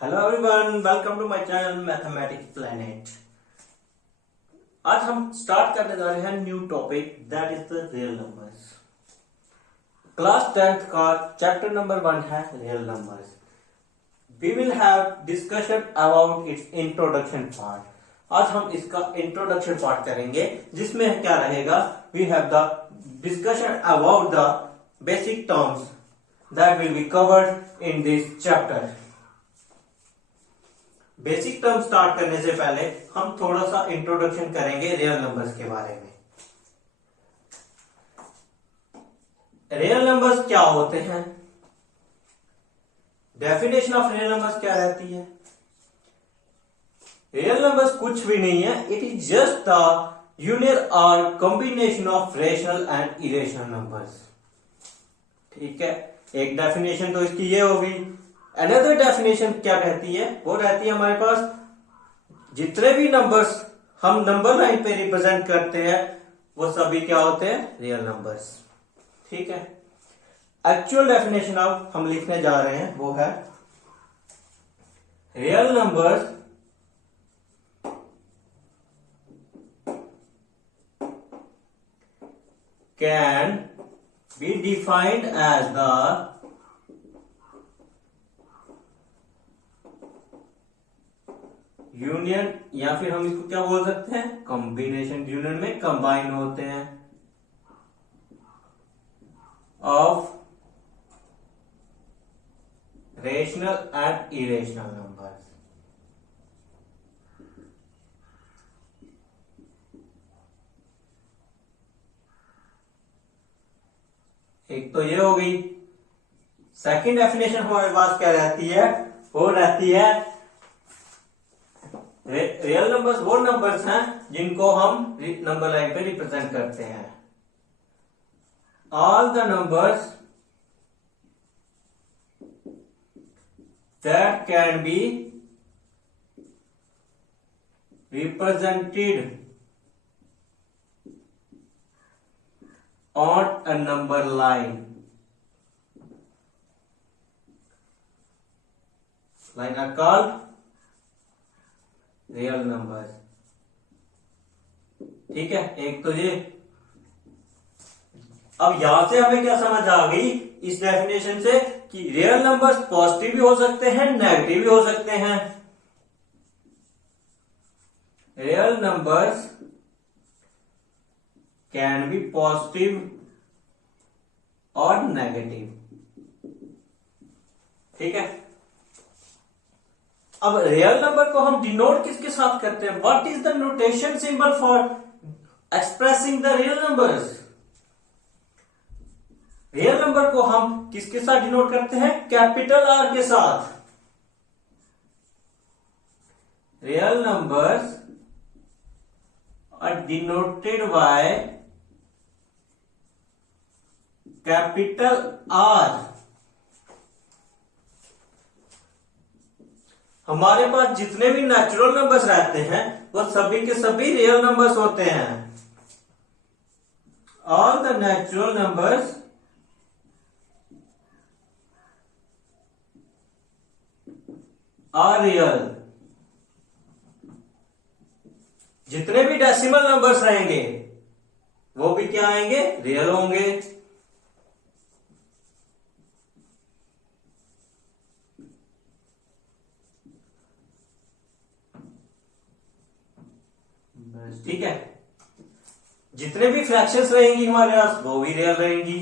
Hello everyone, welcome to my channel mathematics planet. आज हम start करने जा रहे हैं new topic that is the real numbers. Class 10th का चैप्टर नंबर 1 है real numbers. We will have discussion about its introduction part. आज हम इसका इंट्रोडक्शन पार्ट करेंगे जिसमें क्या रहेगा, we have the discussion about the basic terms that will be covered in this chapter. Basic term start करने से पहले हम थोड़ा सा इंट्रोडक्शन करेंगे रियल नंबर्स के बारे में। रियल नंबर्स क्या होते हैं, डेफिनेशन ऑफ रियल नंबर्स क्या रहती है। रियल नंबर्स कुछ भी नहीं है, it is just the union और combination of rational and irrational numbers. ठीक है, एक डेफिनेशन तो इसकी ये होगी। अनदर डेफिनेशन क्या कहती है, वो रहती है हमारे पास जितने भी नंबर्स हम नंबर लाइन पे रिप्रेजेंट करते हैं वो सभी क्या होते हैं, रियल नंबर्स। ठीक है, एक्चुअल डेफिनेशन अब हम लिखने जा रहे हैं वो है real numbers can be defined as the union, या फिर हम इसको क्या बोल सकते हैं, कॉम्बिनेशन। यूनियन में कंबाइन होते हैं of rational and irrational numbers. एक तो ये हो गई। सेकंड डेफिनेशन हमारे पास क्या रहती है, वो रहती है रियल नंबर्स वो नंबर्स हैं जिनको हम नंबर लाइन पे रिप्रेजेंट करते हैं। All the numbers that can be represented on a number line are called real numbers. ठीक है, एक तो ये। अब यहां से हमें क्या समझ आ गई इस डेफिनेशन से कि रियल नंबर्स पॉजिटिव भी हो सकते हैं, नेगेटिव भी हो सकते हैं। Real numbers can B positive और नेगेटिव। ठीक है, अब रियल नंबर को हम डिनोट किसके साथ करते हैं, what is the notation symbol for expressing the real numbers. Real number को हम किसके साथ डिनोट करते हैं, कैपिटल आर के साथ। Real numbers are denoted by capital R. हमारे पास जितने भी नेचुरल नंबर्स रहते हैं वो सभी के सभी रियल नंबर्स होते हैं। All the natural numbers are real. जितने भी डेसिमल नंबर्स रहेंगे वो भी क्या आएंगे, रियल होंगे। ठीक है, जितने भी फ्रैक्शंस रहेंगी हमारे पास वो भी रियल रहेंगी।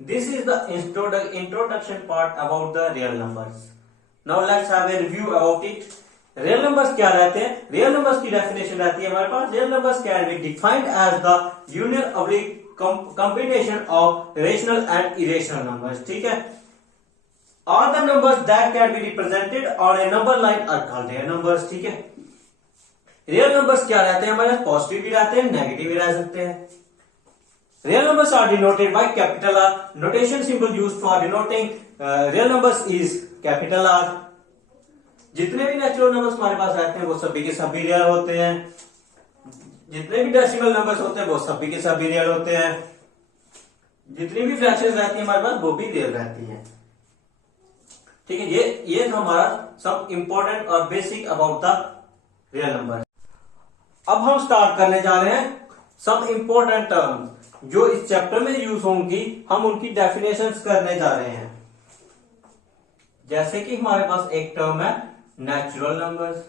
This is the introduction part about the real numbers. Now let's have a review about it. Real numbers क्या रहते हैं, रियल नंबर्स की डेफिनेशन रहती है हमारे पास, real numbers can be defined as the union oblique combination of rational and irrational numbers. ठीक है, all the numbers that can be represented on a number line are called real numbers. ठीक है, real numbers क्या रहते हैं हमारे पास, positive भी रहते हैं, नेगेटिव भी रह सकते हैं। Real numbers are denoted by capital R. Notation symbol used for denoting real numbers is capital R. जितने भी नेचुरल नंबर्स हमारे पास रहते हैं वो सभी के सभी रियल होते हैं, जितने भी डेसिमल नंबर्स होते हैं वो सभी के सभी रियल होते हैं, जितनी भी फ्रैक्शंस रहती है हमारे पास वो भी रियल रहती है। ठीक है, ये था हमारा सब इंपॉर्टेंट और basic about the real number. अब हम स्टार्ट करने जा रहे हैं सब इंपॉर्टेंट टर्म जो इस चैप्टर में यूज होंगी, हम उनकी डेफिनेशंस करने जा रहे हैं। जैसे कि हमारे पास एक टर्म है नेचुरल नंबर्स।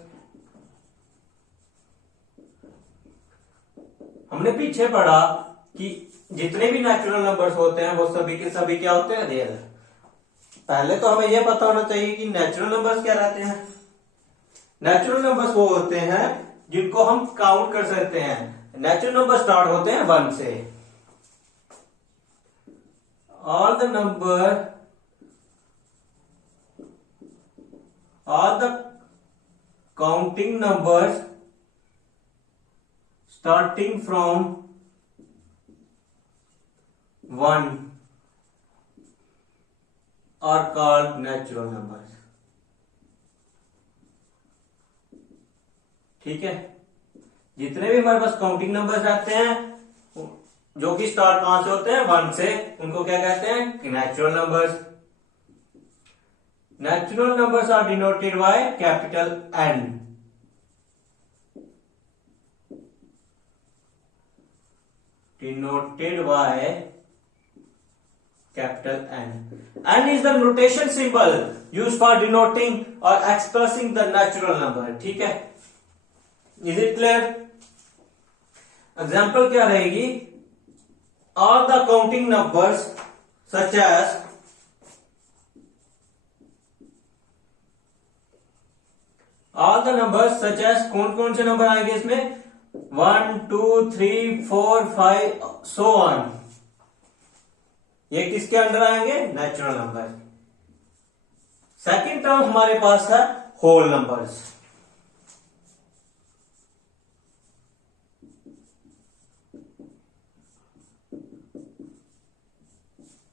हमने पीछे पढ़ा कि जितने भी नेचुरल नंबर्स होते हैं वो सभी के सभी क्या होते हैं, रियल। पहले तो हमें यह पता होना चाहिए कि नेचुरल नंबर्स क्या रहते हैं। नेचुरल नंबर्स वो होते हैं जिनको हम काउंट कर सकते हैं। नेचुरल नंबर स्टार्ट होते हैं 1 से। All the counting numbers starting from 1 are called natural numbers। ठीक है, जितने भी हमारे पास काउंटिंग नंबर्स रहते हैं जो कि स्टार्ट कहां से होते हैं, 1 से, उनको क्या कहते हैं, natural numbers. Natural numbers are denoted by capital N। Denoted by capital N. N is the notation symbol used for denoting or expressing the natural number। ठीक है, is it clear? एग्जाम्पल क्या रहेगी, all the counting numbers such as कौन कौन से number आएंगे इसमें, 1 2 3 4 5 so on, ये किसके अंडर आएंगे, नेचुरल नंबर। सेकंड टर्म हमारे पास है होल नंबर्स।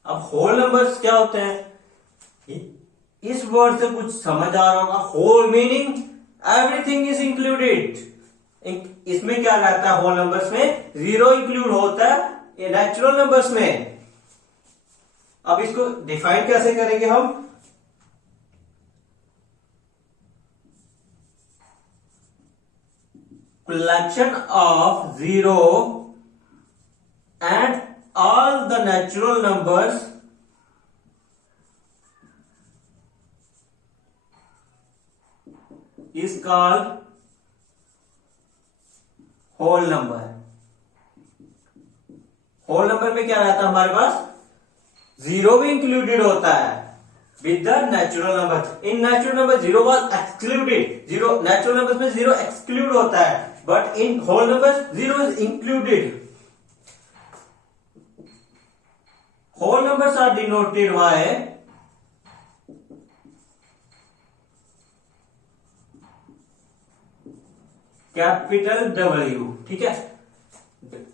अब होल नंबर्स क्या होते हैं, इस वर्ड से कुछ समझ आ रहा होगा। Whole meaning everything is included. इसमें क्या रहता है, होल नंबर्स में जीरो इंक्लूड होता है, ये नेचुरल नंबर्स में। अब इसको डिफाइन कैसे करेंगे हम, collection of 0 and all the natural numbers is called whole number। Whole number में क्या रहता है हमारे पास, जीरो भी इंक्लूडेड होता है with the natural number. In natural number zero was excluded, zero natural numbers में जीरो एक्सक्लूड होता है, but in whole numbers zero is included. Whole numbers are denoted by capital W। ठीक है,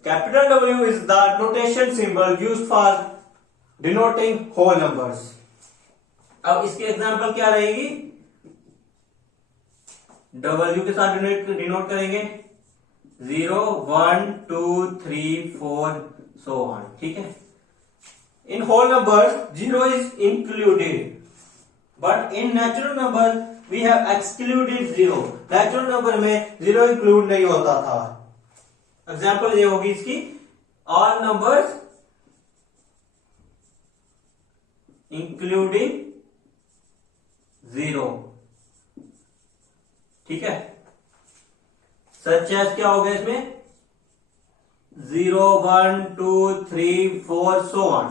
capital W is the notation symbol used for denoting whole numbers. अब इसकी example क्या रहेगी, W के साथ डिनोट करेंगे 0 1 2 3 4 so on। ठीक है, in whole numbers zero is included, but in natural number we have excluded zero. Natural number में जीरो इंक्लूड नहीं होता था। एग्जांपल ये होगी इसकी, ऑल नंबर्स इंक्लूडिंग जीरो। ठीक है, सच एज क्या हो गया इसमें, 0 1 2 3 4 so on।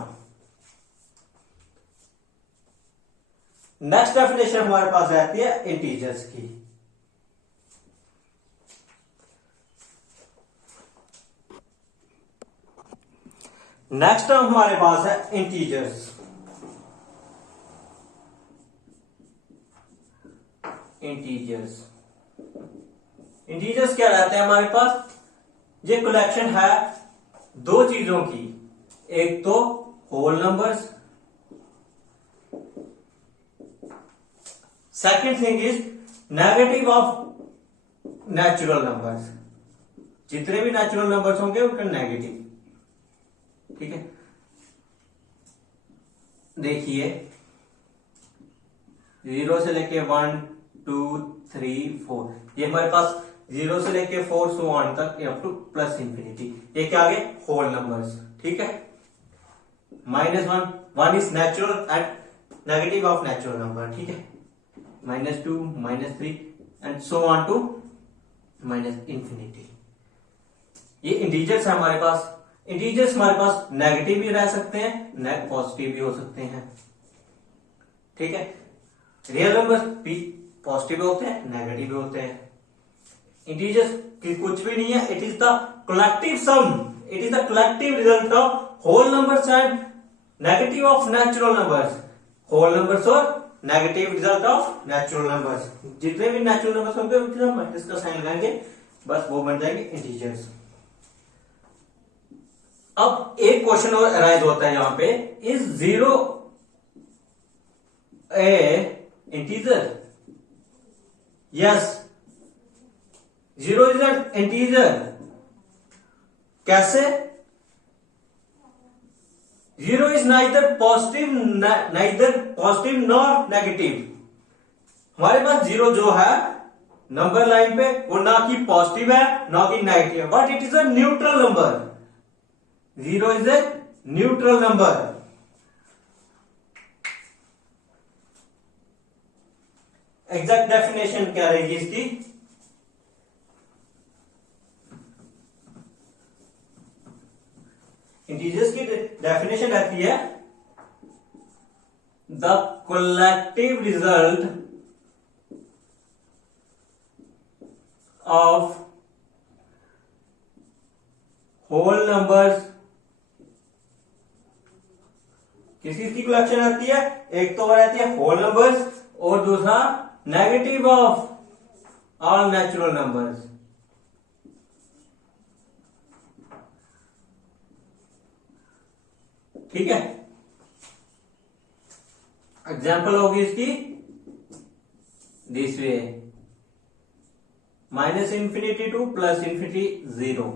नेक्स्ट डेफिनेशन हमारे पास रहती है इंटीजर्स की। नेक्स्ट टर्म हमारे पास है इंटीजर्स। इंटीजर्स क्या रहते हैं हमारे पास, ये कलेक्शन है दो चीजों की, एक तो whole numbers, second thing is negative of natural numbers, जितने भी नेचुरल नंबर्स होंगे उनका नेगेटिव। ठीक है, देखिए 0 से लेके 1 2 3 4, ये हमारे पास 0 से लेके 4 सो ऑन तक अप टू प्लस इंफिनिटी, ये क्या आ गए होल नंबर्स। ठीक है, -1, 1 is natural and negative of natural number. ठीक है, -2 -3 and so on to minus infinity. ये इंटीजर्स है हमारे पास। इंटीजर्स हमारे पास नेगेटिव भी रह सकते हैं, पॉजिटिव भी हो सकते हैं। ठीक है, रियल नंबर्स भी पॉजिटिव भी होते हैं, नेगेटिव भी होते हैं। इंटीजर्स की कुछ भी नहीं है, it is the collective sum, it is the collective result of whole numbers and negative of natural numbers. Whole numbers और negative result of natural numbers, जितने भी नेचुरल नंबर्स होंगे उनके हम माइनस का साइन लगाएंगे, बस वो बन जाएंगे इंटीजर्स। अब एक क्वेश्चन और अराइज होता है यहां पे, is 0 a integer? Yes, 0 is an integer. कैसे? 0 is neither positive nor negative. हमारे पास 0 जो है नंबर लाइन पे वो ना कि पॉजिटिव है ना कि negative, but it is a neutral number. 0 is a neutral number. Exact definition क्या रहेगी इसकी? इंटीजर्स की डेफिनेशन रहती है the collective result of whole numbers. किस चीज की कलेक्शन आती है? एक तो रहती है होल नंबर्स और दूसरा negative of all natural numbers. ठीक है, एग्जाम्पल होगी इसकी this way, -infinity to plus infinity 0,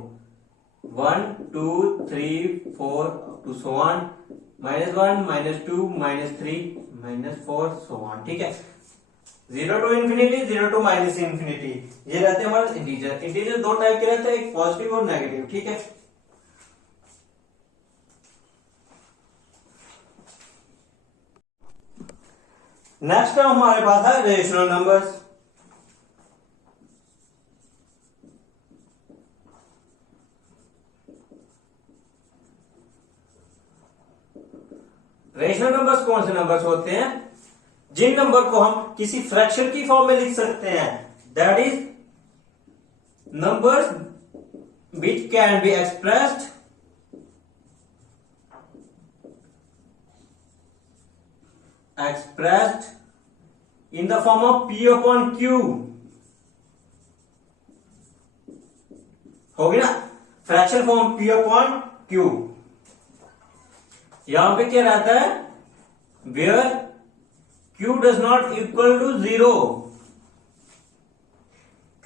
1 2 3 4 to so on, -1 -2 -3 -4 so on. ठीक है, 0 to infinity, 0 to minus infinity, ये रहते हैं हमारे इंटीजर। इंटीजर दो टाइप के रहते हैं, एक पॉजिटिव और नेगेटिव। ठीक है, नेक्स्ट हमारे पास है रेशनल नंबर्स। रेशनल नंबर्स कौन से नंबर्स होते हैं? जिन नंबर को हम किसी फ्रैक्शन की फॉर्म में लिख सकते हैं, that is numbers which can be expressed in the form of P upon Q। होगी ना fraction form P upon Q। यहां पे क्या रहता है? Where Q does not equal to 0।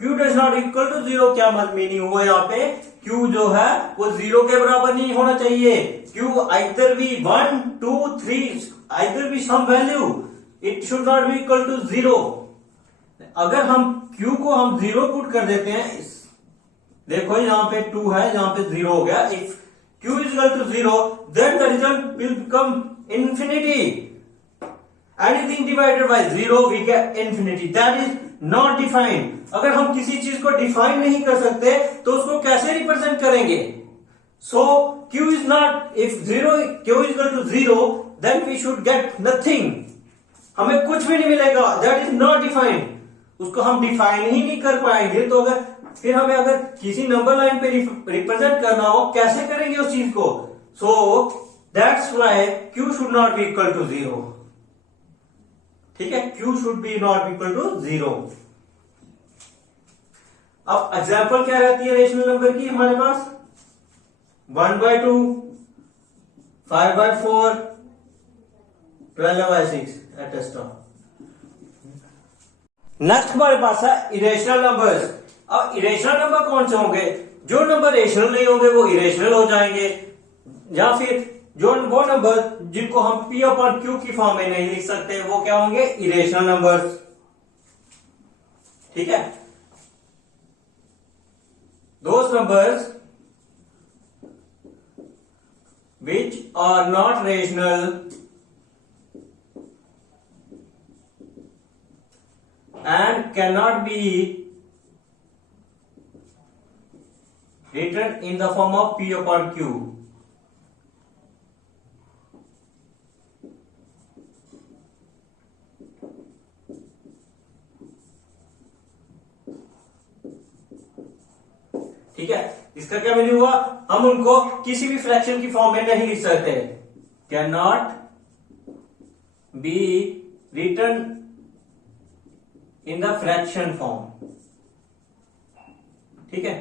Q does not equal to 0 क्या मत मीनिंग हुआ यहाँ पे? Q जो है वो 0 के बराबर नहीं होना चाहिए। Q either be 1 2 3, either be some value, it should not be equal to 0। अगर हम Q को हम 0 पुट कर देते हैं, देखो यहाँ पे 2 है, यहाँ पे 0 हो गया। If Q is equal to 0, then the result will become infinity। Anything divided by 0 we get infinity, that is not defined। अगर हम किसी चीज को डिफाइन नहीं कर सकते तो उसको कैसे रिप्रेजेंट करेंगे? So Q is not, if Q is equal to 0, then we should get nothing। हमें कुछ भी नहीं मिलेगा, that is not defined। उसको हम डिफाइन ही नहीं कर पाएंगे तो अगर फिर हमें अगर किसी नंबर लाइन पे रिप्रेजेंट करना हो, कैसे करेंगे उस चीज को? So that's why Q should not be equal to 0। ठीक है, Q should be not equal to 0। अब एग्जाम्पल क्या रहती है रेशनल नंबर की हमारे पास? 1/2, 5/4, 12/6 एटस्ट्रा। नेक्स्ट हमारे पास है इरेशनल नंबर्स। अब इरेशनल नंबर कौन से होंगे? जो नंबर रेशनल नहीं होंगे वो इरेशनल हो जाएंगे, या फिर जो वो नंबर जिनको हम P अपॉन Q की फॉर्म में नहीं लिख सकते वो क्या होंगे? Irrational numbers. ठीक है, those numbers which are not rational and cannot be written in the form of P upon Q. ठीक है, इसका क्या मीनिंग हुआ? हम उनको किसी भी फ्रैक्शन की फॉर्म में नहीं लिख सकते। Can not be written in the fraction form. ठीक है,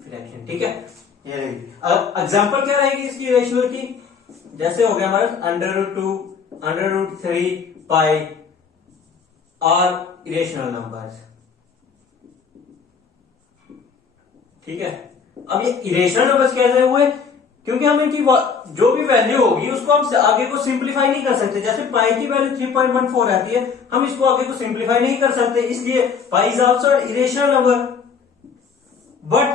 फ्रैक्शन। ठीक है, ये एग्जाम्पल क्या रहेगी इसकी रेशनल की? जैसे हो गया हमारा √2, √3 पाई और इरेशनल नंबर्स। ठीक है, अब ये इरेशनल नंबर्स कैसे हुए? क्योंकि हम इनकी जो भी वैल्यू होगी उसको हम आगे को सिंप्लीफाई नहीं कर सकते। जैसे पाई की वैल्यू 3.14 रहती है, हम इसको आगे को सिंप्लीफाई नहीं कर सकते, इसलिए pi is also irrational number. But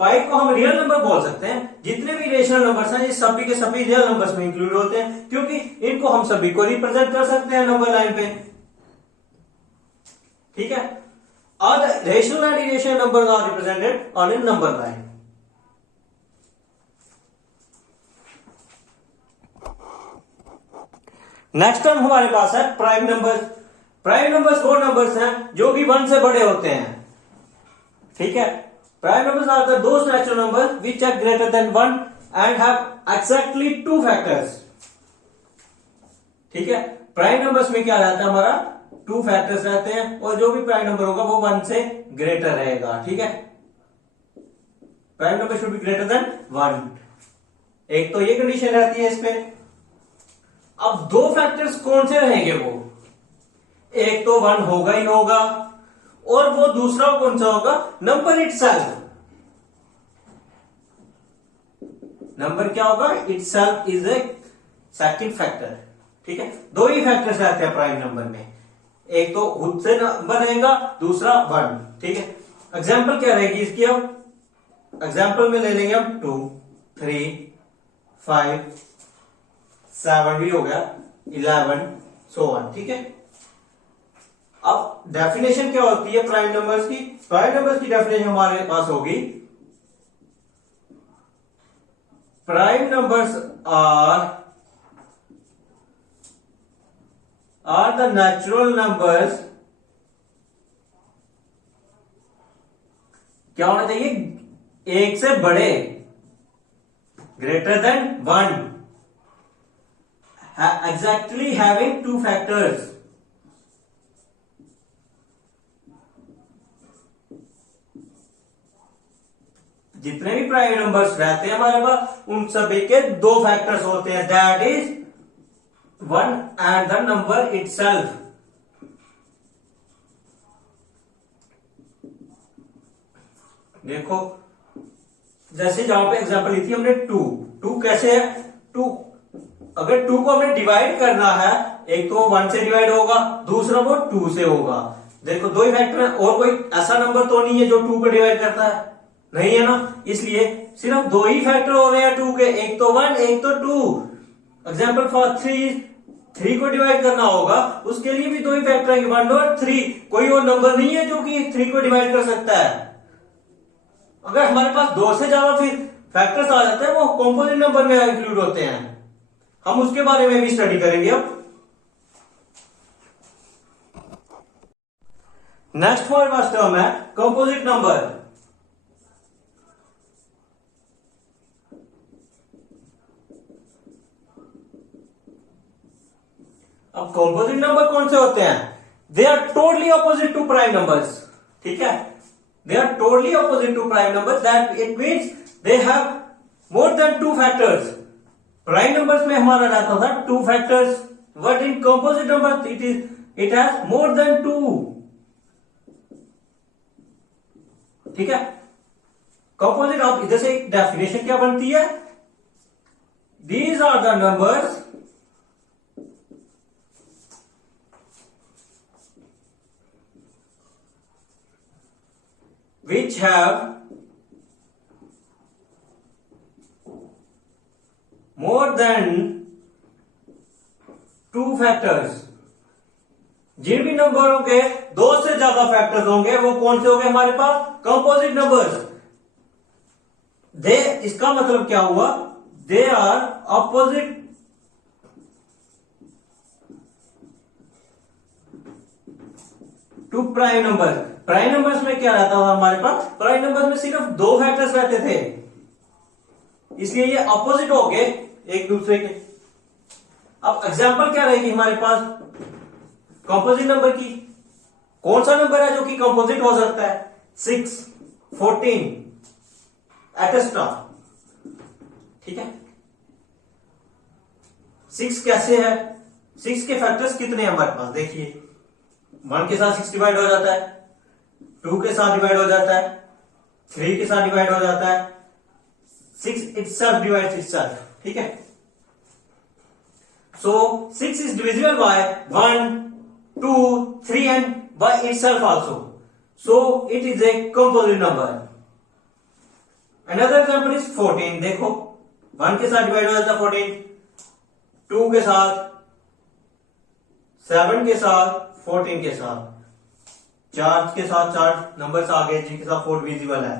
पाई को हम रियल नंबर बोल सकते हैं। जितने भी रेशनल नंबर्स हैं ये सभी के सभी रियल नंबर्स में इंक्लूड होते हैं, क्योंकि इनको हम सभी को रिप्रेजेंट कर सकते हैं नंबर लाइन पे। ठीक है, और rational and irrational numbers are represented on a number line. Next term हमारे पास है प्राइम नंबर्स। प्राइम नंबर्स वो नंबर्स हैं जो कि 1 से बड़े होते हैं। ठीक है, prime numbers are the those natural numbers which are greater than 1 and have exactly 2 factors. ठीक है, प्राइम नंबर्स में क्या रहता है? हमारा 2 फैक्टर्स रहते हैं, और जो भी प्राइम नंबर होगा वो 1 से ग्रेटर रहेगा। ठीक है, prime number should be greater than 1। एक तो ये कंडीशन रहती है इस पे। अब 2 फैक्टर्स कौन से रहेंगे? वो एक तो 1 होगा ही होगा, और वो दूसरा कौन सा होगा? Number itself. नंबर क्या होगा? Itself is a second factor. ठीक है, 2 ही फैक्टर्स रहते हैं प्राइम नंबर में, एक तो खुद से नंबर रहेगा, दूसरा 1। ठीक है, एग्जाम्पल क्या रहेगी इसकी? अब एग्जाम्पल में ले लेंगे हम 2, 3, 5, 7 भी हो गया, 11 so on। ठीक है, अब डेफिनेशन क्या होती है प्राइम नंबर्स की? प्राइम नंबर्स की डेफिनेशन हमारे पास होगी, prime numbers are the natural numbers। क्या होना चाहिए? 1 से बड़े, greater than 1, exactly having 2 factors। जितने भी प्राइम नंबर्स रहते हैं हमारे पास उन सभी के 2 फैक्टर्स होते हैं, that is 1 and the number itself। देखो, जैसे जहां पे एग्जांपल ली थी हमने 2 कैसे है? 2 अगर 2 को हमने डिवाइड करना है, एक तो 1 से डिवाइड होगा, दूसरा वो 2 से होगा। देखो 2 ही फैक्टर है, और कोई ऐसा नंबर तो नहीं है जो 2 को डिवाइड करता है, नहीं है ना, इसलिए सिर्फ 2 ही फैक्टर हो रहे हैं 2 के, एक तो 1 एक तो 2। एग्जाम्पल फॉर 3 को डिवाइड करना होगा, उसके लिए भी 2 ही फैक्टर आएंगे, 1 और 3। कोई और नंबर नहीं है जो कि 3 को डिवाइड कर सकता है। अगर हमारे पास 2 से ज्यादा फिर फैक्टर्स आ जाते हैं, वो कॉम्पोजिट नंबर में इंक्लूड होते हैं। हम उसके बारे में भी स्टडी करेंगे। अब नेक्स्ट हमारे पास टर्म है कंपोजिट नंबर। अब कंपोजिट नंबर कौन से होते हैं? They are totally opposite to prime numbers. ठीक है, they are totally opposite to prime number, that it means they have more than 2 factors. Prime numbers में हमारा रहता था 2 factors, but in composite number it has more than 2। ठीक है, composite of, इधर से एक डेफिनेशन क्या बनती है, these are the numbers which have more than 2 factors. जिन भी नंबरों के 2 से ज्यादा फैक्टर्स होंगे वो कौन से होंगे हमारे पास, कंपोजिट नंबर्स। दे, इसका मतलब क्या हुआ, they are opposite to prime number. Prime numbers में क्या रहता था हमारे पास, प्राइम नंबर्स में सिर्फ 2 फैक्टर्स रहते थे, इसलिए ये अपोजिट हो गए एक दूसरे के। अब एग्जांपल क्या रहेगी हमारे पास कंपोजिट नंबर की, कौन सा नंबर है जो कि कंपोजिट हो सकता है, 6, 14 एक्स्ट्रा। ठीक है, 6 कैसे है, 6 के फैक्टर्स कितने हैं हमारे पास, देखिए 1 के साथ 6 डिवाइड हो जाता है, 2 के साथ डिवाइड हो जाता है, 3 के साथ डिवाइड हो जाता है, 6 itself divides itself। ठीक है, so 6 is divisible by 1, 2, 3 and by itself also, so it is a composite number। Another example is 14। देखो 1 के साथ डिवाइड हो जाता है 14, 2 के साथ, 7 के साथ, 14 के साथ, 4 के साथ 4 नंबर्स आ गए जिनके साथ 4 डिविजिबल है।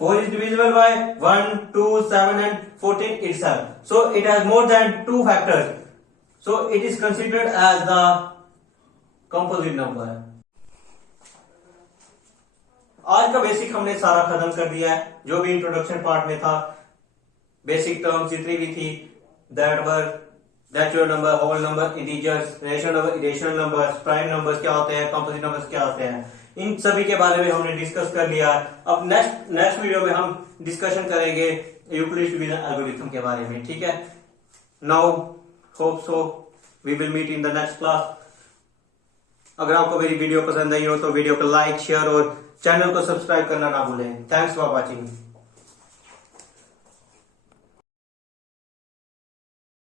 4 is divisible by 1, 2, 7 and 14 itself, so it has more than 2 factors, so it is considered as the composite number। आज का बेसिक हमने सारा खत्म कर दिया है, जो भी इंट्रोडक्शन पार्ट में था, बेसिक टर्म्स जितनी भी थी, that were natural number, whole number, integers, rational number, irrational numbers, prime numbers क्या होते हैं, कंपोजिट नंबर्स क्या होते हैं, इन सभी के बारे में हमने डिस्कस कर लिया। अब नेक्स्ट वीडियो में हम डिस्कशन करेंगे यूक्लिड्स डिवीजन एल्गोरिथम के बारे में। ठीक है, now hope so we will meet in the next class. अगर आपको मेरी वीडियो पसंद आई हो तो वीडियो को लाइक, शेयर और चैनल को सब्सक्राइब करना ना भूलें। Thanks for watching.